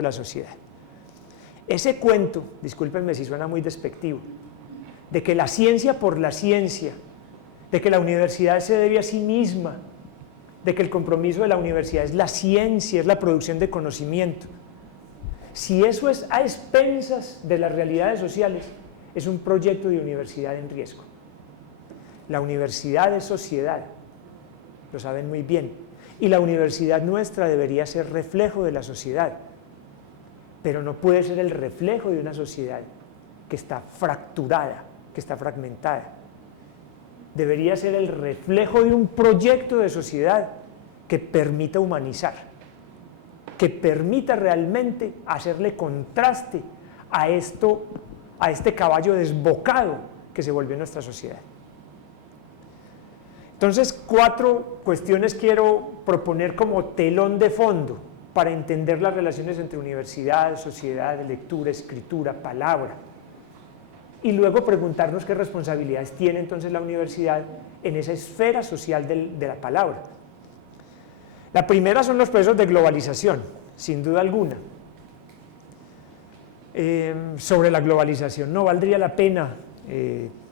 la sociedad. Ese cuento, discúlpenme si suena muy despectivo, de que la ciencia por la ciencia, de que la universidad se debe a sí misma, de que el compromiso de la universidad es la ciencia, es la producción de conocimiento. Si eso es a expensas de las realidades sociales, es un proyecto de universidad en riesgo. La universidad es sociedad, lo saben muy bien, y la universidad nuestra debería ser reflejo de la sociedad, pero no puede ser el reflejo de una sociedad que está fracturada, que está fragmentada. Debería ser el reflejo de un proyecto de sociedad que permita humanizar, que permita realmente hacerle contraste a este caballo desbocado que se volvió nuestra sociedad. Entonces, 4 cuestiones quiero proponer como telón de fondo para entender las relaciones entre universidad, sociedad, lectura, escritura, palabra. Y luego preguntarnos qué responsabilidades tiene entonces la universidad en esa esfera social de la palabra. La primera son los procesos de globalización, sin duda alguna. Sobre la globalización no valdría la pena,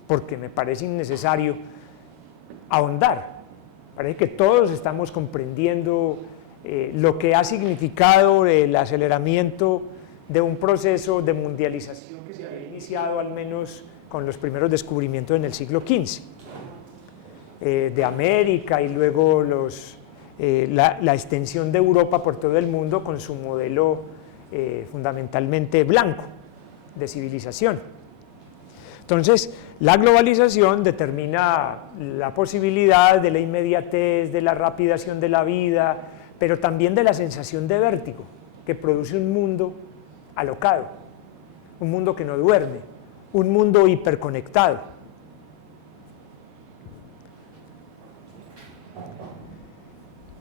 porque me parece innecesario ahondar. Parece que todos estamos comprendiendo lo que ha significado el aceleramiento de un proceso de mundialización que se había iniciado al menos con los primeros descubrimientos en el siglo XV, de América y luego la extensión de Europa por todo el mundo con su modelo fundamentalmente blanco de civilización. Entonces, la globalización determina la posibilidad de la inmediatez, de la rapidación de la vida, pero también de la sensación de vértigo que produce un mundo alocado, un mundo que no duerme, un mundo hiperconectado.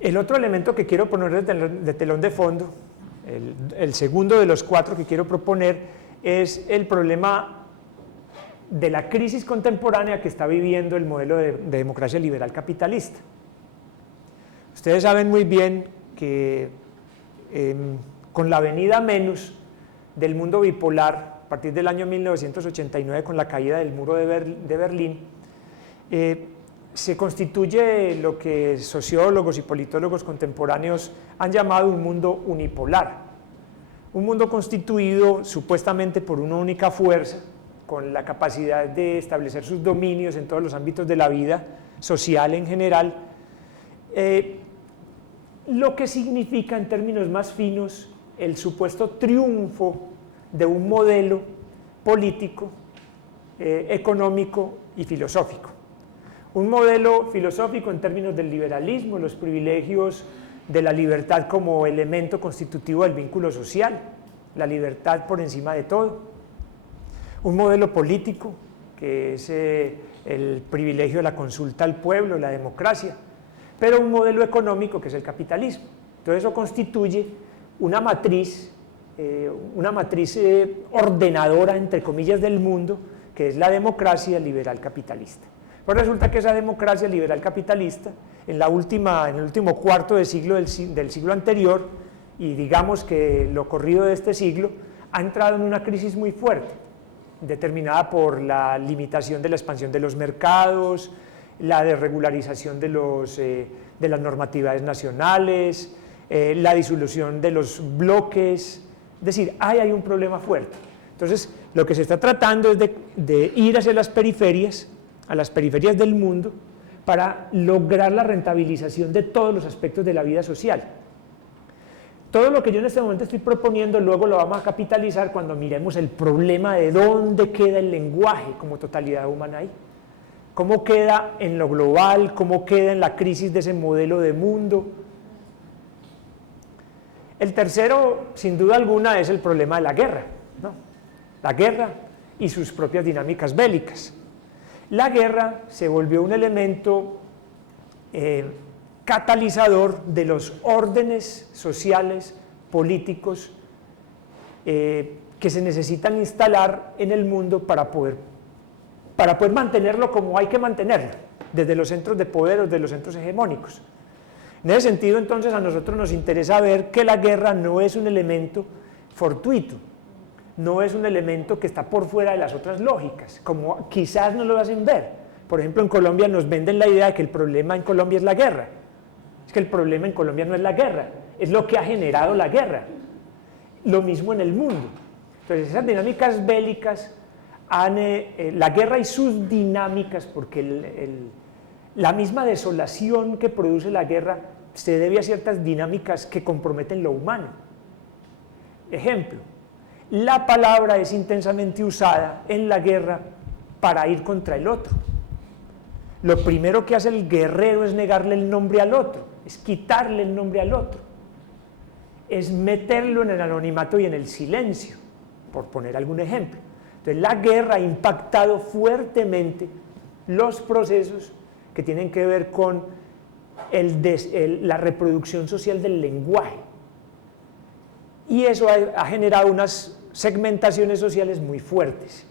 El otro elemento que quiero poner de telón de fondo, el segundo de los 4 que quiero proponer, es el problema de la crisis contemporánea que está viviendo el modelo de democracia liberal capitalista. Ustedes saben muy bien que con la venida menos del mundo bipolar, a partir del año 1989 con la caída del muro de Berlín, se constituye lo que sociólogos y politólogos contemporáneos han llamado un mundo unipolar, un mundo constituido supuestamente por una única fuerza, con la capacidad de establecer sus dominios en todos los ámbitos de la vida social en general, lo que significa en términos más finos el supuesto triunfo de un modelo político, económico y filosófico. Un modelo filosófico en términos del liberalismo, los privilegios de la libertad como elemento constitutivo del vínculo social, la libertad por encima de todo. Un modelo político, que es el privilegio de la consulta al pueblo, la democracia, pero un modelo económico que es el capitalismo. Entonces eso constituye una matriz ordenadora, entre comillas, del mundo, que es la democracia liberal capitalista. Pues resulta que esa democracia liberal capitalista, en el último cuarto de siglo del siglo anterior, y digamos que lo corrido de este siglo, ha entrado en una crisis muy fuerte, determinada por la limitación de la expansión de los mercados, la desregularización de las normatividades nacionales, la disolución de los bloques, es decir, hay un problema fuerte. Entonces, lo que se está tratando es de ir hacia las periferias, a las periferias del mundo, para lograr la rentabilización de todos los aspectos de la vida social. Todo lo que yo en este momento estoy proponiendo luego lo vamos a capitalizar cuando miremos el problema de dónde queda el lenguaje como totalidad humana ahí. Cómo queda en lo global, cómo queda en la crisis de ese modelo de mundo. El tercero, sin duda alguna, es el problema de la guerra, ¿no? La guerra y sus propias dinámicas bélicas. La guerra se volvió un elemento catalizador de los órdenes sociales, políticos, que se necesitan instalar en el mundo para poder mantenerlo como hay que mantenerlo, desde los centros de poder o desde los centros hegemónicos. En ese sentido, entonces, a nosotros nos interesa ver que la guerra no es un elemento fortuito, no es un elemento que está por fuera de las otras lógicas, como quizás no lo hacen ver. Por ejemplo, en Colombia nos venden la idea de que el problema en Colombia es la guerra. Es que el problema en Colombia no es la guerra, es lo que ha generado la guerra. Lo mismo en el mundo. Entonces, esas dinámicas bélicas, la guerra y sus dinámicas, porque la misma desolación que produce la guerra se debe a ciertas dinámicas que comprometen lo humano. Ejemplo, la palabra es intensamente usada en la guerra para ir contra el otro. Lo primero que hace el guerrero es negarle el nombre al otro, es quitarle el nombre al otro, es meterlo en el anonimato y en el silencio, por poner algún ejemplo. Entonces, la guerra ha impactado fuertemente los procesos que tienen que ver con la reproducción social del lenguaje. Y eso ha generado unas segmentaciones sociales muy fuertes.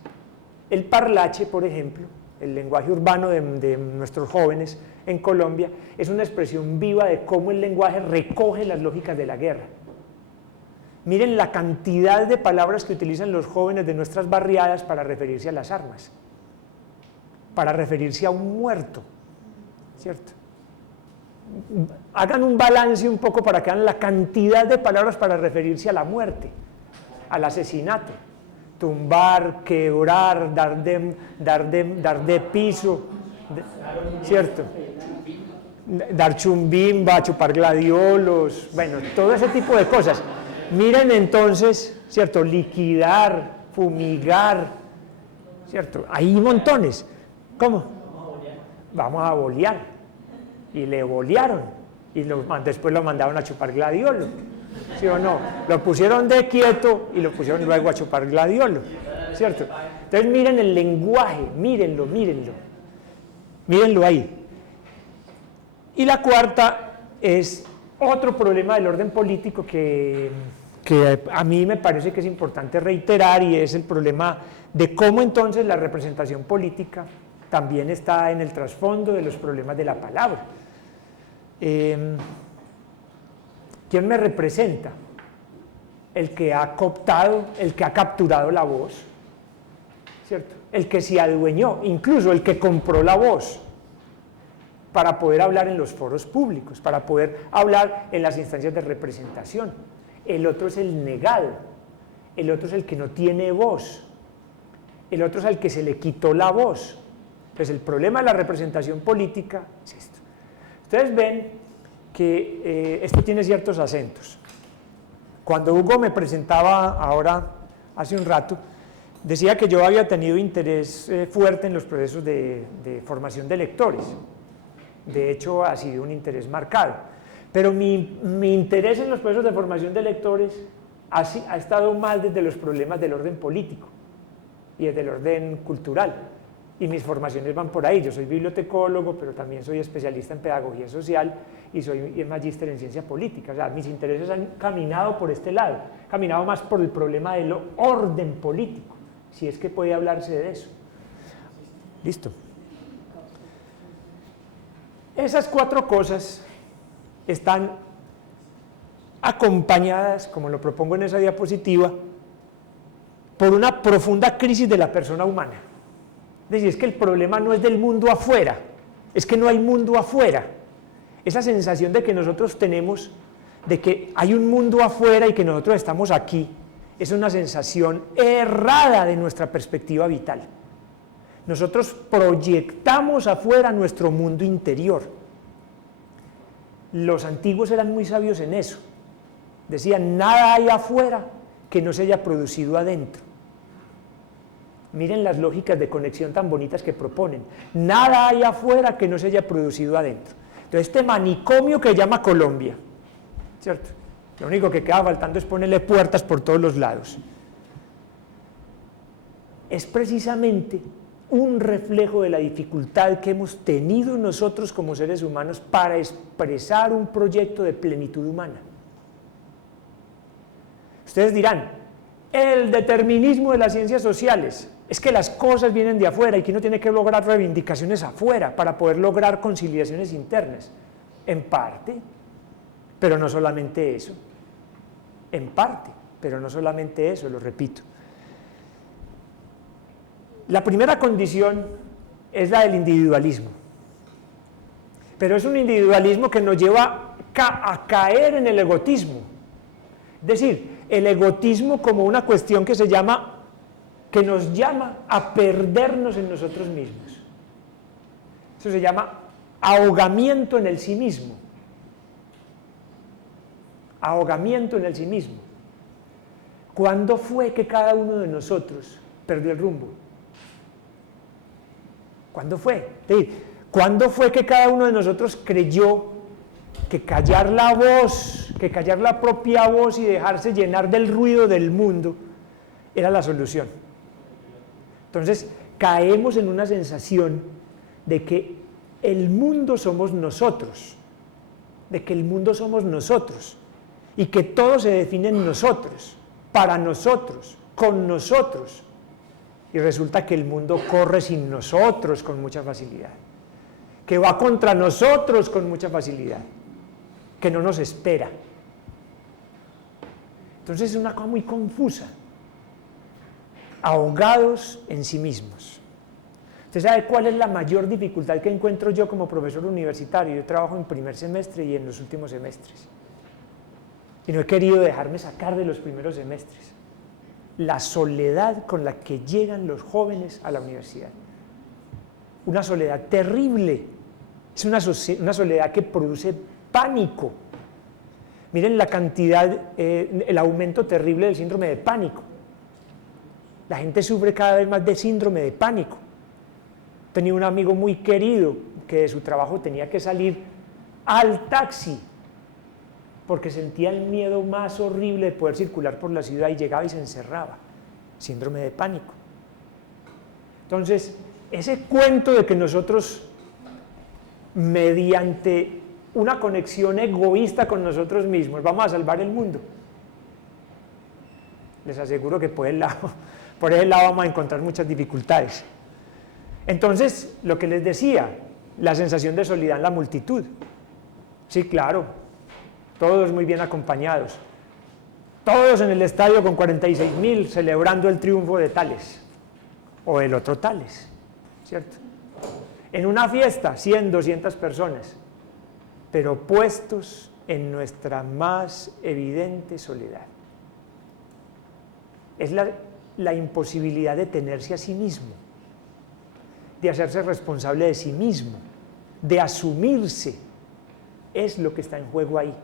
El parlache, por ejemplo, el lenguaje urbano de nuestros jóvenes en Colombia, es una expresión viva de cómo el lenguaje recoge las lógicas de la guerra. Miren la cantidad de palabras que utilizan los jóvenes de nuestras barriadas para referirse a las armas, para referirse a un muerto, ¿cierto? Hagan un balance un poco para que vean la cantidad de palabras para referirse a la muerte, al asesinato. Tumbar, quebrar, dar de piso, ¿cierto? Dar chumbimba, chupar gladiolos, bueno, todo ese tipo de cosas. Miren entonces, ¿cierto? Liquidar, fumigar, ¿cierto? Hay montones. ¿Cómo? Vamos a bolear. Y le bolearon. Y después lo mandaron a chupar gladiolo. ¿Sí o no? Lo pusieron de quieto y lo pusieron luego a chupar gladiolo. ¿Cierto? Entonces miren el lenguaje, mírenlo. Mírenlo ahí. Y la cuarta es otro problema del orden político que a mí me parece que es importante reiterar, y es el problema de cómo entonces la representación política también está en el trasfondo de los problemas de la palabra. ¿Quién me representa? El que ha cooptado, el que ha capturado la voz, ¿cierto? El que se adueñó, incluso el que compró la voz para poder hablar en los foros públicos, para poder hablar en las instancias de representación. El otro es el negado, el otro es el que no tiene voz, el otro es al que se le quitó la voz. Entonces el problema de la representación política es esto. Ustedes ven que esto tiene ciertos acentos. Cuando Hugo me presentaba ahora, hace un rato, decía que yo había tenido interés fuerte en los procesos de formación de lectores. De hecho, ha sido un interés marcado. Pero mi interés en los procesos de formación de lectores ha estado más desde los problemas del orden político y desde el orden cultural. Y mis formaciones van por ahí. Yo soy bibliotecólogo, pero también soy especialista en pedagogía social y soy magíster en ciencia política. O sea, mis intereses han caminado por este lado, caminado más por el problema del orden político, si es que puede hablarse de eso. Listo. Esas cuatro cosas están acompañadas, como lo propongo en esa diapositiva, por una profunda crisis de la persona humana. Es decir, es que el problema no es del mundo afuera, es que no hay mundo afuera. Esa sensación de que nosotros tenemos, de que hay un mundo afuera y que nosotros estamos aquí, es una sensación errada de nuestra perspectiva vital. Nosotros proyectamos afuera nuestro mundo interior. Los antiguos eran muy sabios en eso. Decían, nada hay afuera que no se haya producido adentro. Miren las lógicas de conexión tan bonitas que proponen. Nada hay afuera que no se haya producido adentro. Entonces, este manicomio que llama Colombia, ¿cierto? Lo único que queda faltando es ponerle puertas por todos los lados. Es precisamente un reflejo de la dificultad que hemos tenido nosotros como seres humanos para expresar un proyecto de plenitud humana. Ustedes dirán, el determinismo de las ciencias sociales, es que las cosas vienen de afuera y que uno tiene que lograr reivindicaciones afuera para poder lograr conciliaciones internas. En parte, pero no solamente eso, en parte, pero no solamente eso, lo repito. La primera condición es la del individualismo, pero es un individualismo que nos lleva a caer en el egotismo, es decir, el egotismo como una cuestión que nos llama a perdernos en nosotros mismos. Eso se llama ahogamiento en el sí mismo. Ahogamiento en el sí mismo. ¿Cuándo fue que cada uno de nosotros perdió el rumbo? ¿Cuándo fue? Es decir, ¿cuándo fue que cada uno de nosotros creyó que callar la voz, que callar la propia voz y dejarse llenar del ruido del mundo era la solución? Entonces, caemos en una sensación de que el mundo somos nosotros, de que el mundo somos nosotros, y que todo se define en nosotros, para nosotros, con nosotros, y resulta que el mundo corre sin nosotros con mucha facilidad, que va contra nosotros con mucha facilidad, que no nos espera. Entonces es una cosa muy confusa, ahogados en sí mismos. ¿Usted sabe cuál es la mayor dificultad que encuentro yo como profesor universitario? Yo trabajo en primer semestre y en los últimos semestres, y no he querido dejarme sacar de los primeros semestres. La soledad con la que llegan los jóvenes a la universidad. Una soledad terrible. Es una soledad que produce pánico. Miren la cantidad, el aumento terrible del síndrome de pánico. La gente sufre cada vez más de síndrome de pánico. Tenía un amigo muy querido que de su trabajo tenía que salir al taxi porque sentía el miedo más horrible de poder circular por la ciudad y llegaba y se encerraba. Síndrome de pánico. Entonces, ese cuento de que nosotros, mediante una conexión egoísta con nosotros mismos, vamos a salvar el mundo, les aseguro que por ese lado vamos a encontrar muchas dificultades. Entonces, lo que les decía, la sensación de soledad en la multitud. Sí, claro. Todos muy bien acompañados, todos en el estadio con 46.000 celebrando el triunfo de tales o el otro tales, ¿cierto? En una fiesta, 100, 200 personas, pero puestos en nuestra más evidente soledad. Es la imposibilidad de tenerse a sí mismo, de hacerse responsable de sí mismo, de asumirse, es lo que está en juego ahí.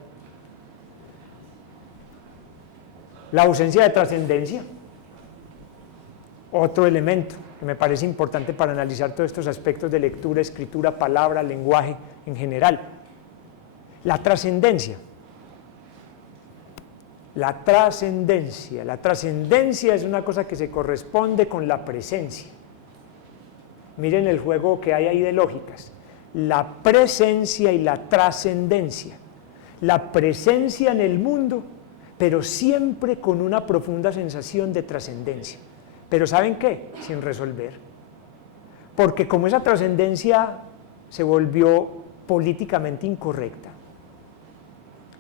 La ausencia de trascendencia, otro elemento que me parece importante para analizar todos estos aspectos de lectura, escritura, palabra, lenguaje en general. La trascendencia. La trascendencia es una cosa que se corresponde con la presencia. Miren el juego que hay ahí de lógicas. La presencia y la trascendencia. La presencia en el mundo, pero siempre con una profunda sensación de trascendencia. Pero ¿saben qué? Sin resolver. Porque como esa trascendencia se volvió políticamente incorrecta,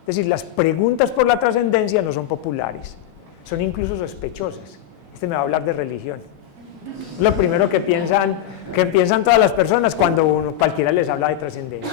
es decir, las preguntas por la trascendencia no son populares, son incluso sospechosas. Este me va a hablar de religión. Lo primero que piensan todas las personas cuando cualquiera les habla de trascendencia.